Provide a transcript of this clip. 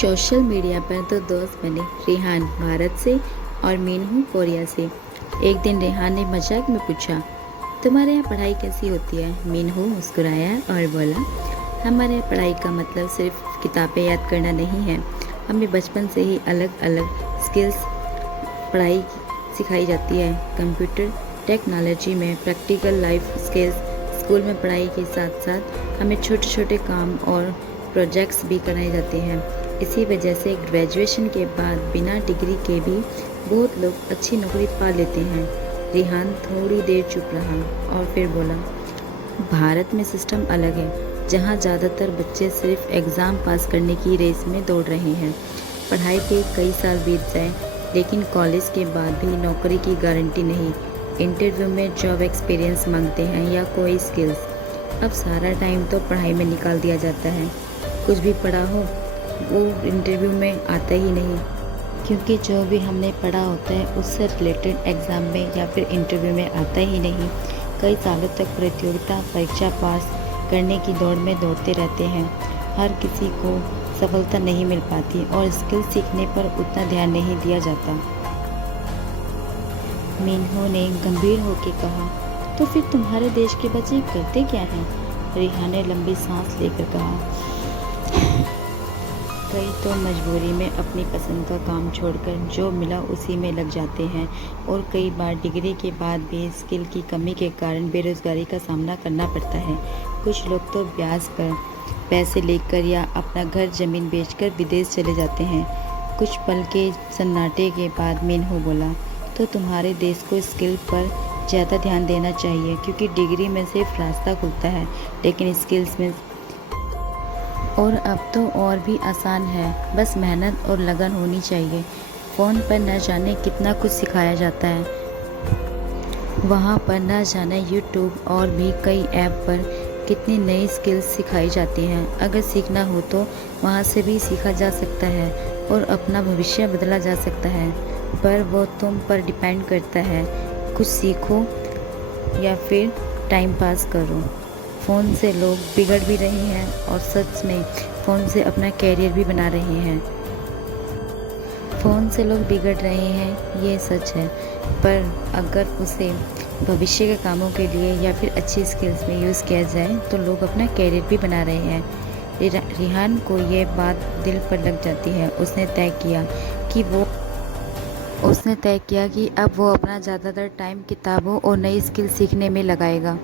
Social media पर तो दोस्त बने रेहान भारत से और मीनू कोरिया से। एक दिन रेहान ने मजाक में पूछा, तुम्हारे यहाँ पढ़ाई कैसी होती है? मीनू मुस्कुराया और बोला, हमारे यहाँ पढ़ाई का मतलब सिर्फ किताबें याद करना नहीं है। हमें बचपन से ही अलग अलग स्किल्स पढ़ाई सिखाई जाती है। कंप्यूटर टेक्नोलॉजी में प्रैक्टिकल लाइफ स्किल्स, स्कूल में पढ़ाई के साथ साथ हमें छोटे छोटे काम और प्रोजेक्ट्स भी कराए जाते हैं। इसी वजह से ग्रेजुएशन के बाद बिना डिग्री के भी बहुत लोग अच्छी नौकरी पा लेते हैं। रेहान थोड़ी देर चुप रहा और फिर बोला, भारत में सिस्टम अलग है, जहाँ ज़्यादातर बच्चे सिर्फ एग्ज़ाम पास करने की रेस में दौड़ रहे हैं। पढ़ाई के कई साल बीत जाए लेकिन कॉलेज के बाद भी नौकरी की गारंटी नहीं। इंटरव्यू में जॉब एक्सपीरियंस मांगते हैं या कोई स्किल्स। अब सारा टाइम तो पढ़ाई में निकाल दिया जाता है। कुछ भी पढ़ा हो वो इंटरव्यू में आता ही नहीं, क्योंकि जो भी हमने पढ़ा होता है उससे रिलेटेड एग्ज़ाम में या फिर इंटरव्यू में आता ही नहीं। कई सालों तक प्रतियोगिता परीक्षा पास करने की दौड़ में दौड़ते रहते हैं। हर किसी को सफलता नहीं मिल पाती और स्किल सीखने पर उतना ध्यान नहीं दिया जाता। मीनू ने गंभीर होकर कहा, तो फिर तुम्हारे देश के बच्चे करते क्या हैं? रेहान ने लंबी सांस लेकर कहा, कई तो मजबूरी में अपनी पसंद का काम छोड़कर जो मिला उसी में लग जाते हैं और कई बार डिग्री के बाद भी स्किल की कमी के कारण बेरोजगारी का सामना करना पड़ता है। कुछ लोग तो ब्याज पर पैसे लेकर या अपना घर ज़मीन बेचकर विदेश चले जाते हैं। कुछ पल के सन्नाटे के बाद मीनू बोला, तो तुम्हारे देश को स्किल पर ज़्यादा ध्यान देना चाहिए, क्योंकि डिग्री में सिर्फ रास्ता खुलता है लेकिन स्किल्स में और अब तो और भी आसान है, बस मेहनत और लगन होनी चाहिए। फ़ोन पर न जाने कितना कुछ सिखाया जाता है, वहाँ पर न जाने यूट्यूब और भी कई ऐप पर कितनी नई स्किल्स सिखाई जाती हैं। अगर सीखना हो तो वहाँ से भी सीखा जा सकता है और अपना भविष्य बदला जा सकता है, पर वो तुम पर डिपेंड करता है। कुछ सीखो या फिर टाइम पास करो। फ़ोन से लोग बिगड़ भी रहे हैं और सच में फ़ोन से अपना कैरियर भी बना रहे हैं। फ़ोन से लोग बिगड़ रहे हैं ये सच है, पर अगर उसे भविष्य के कामों के लिए या फिर अच्छी स्किल्स में यूज़ किया जाए तो लोग अपना कैरियर भी बना रहे हैं। रेहान को ये बात दिल पर लग जाती है। उसने तय किया कि अब वो अपना ज़्यादातर टाइम किताबों और नई स्किल सीखने में लगाएगा।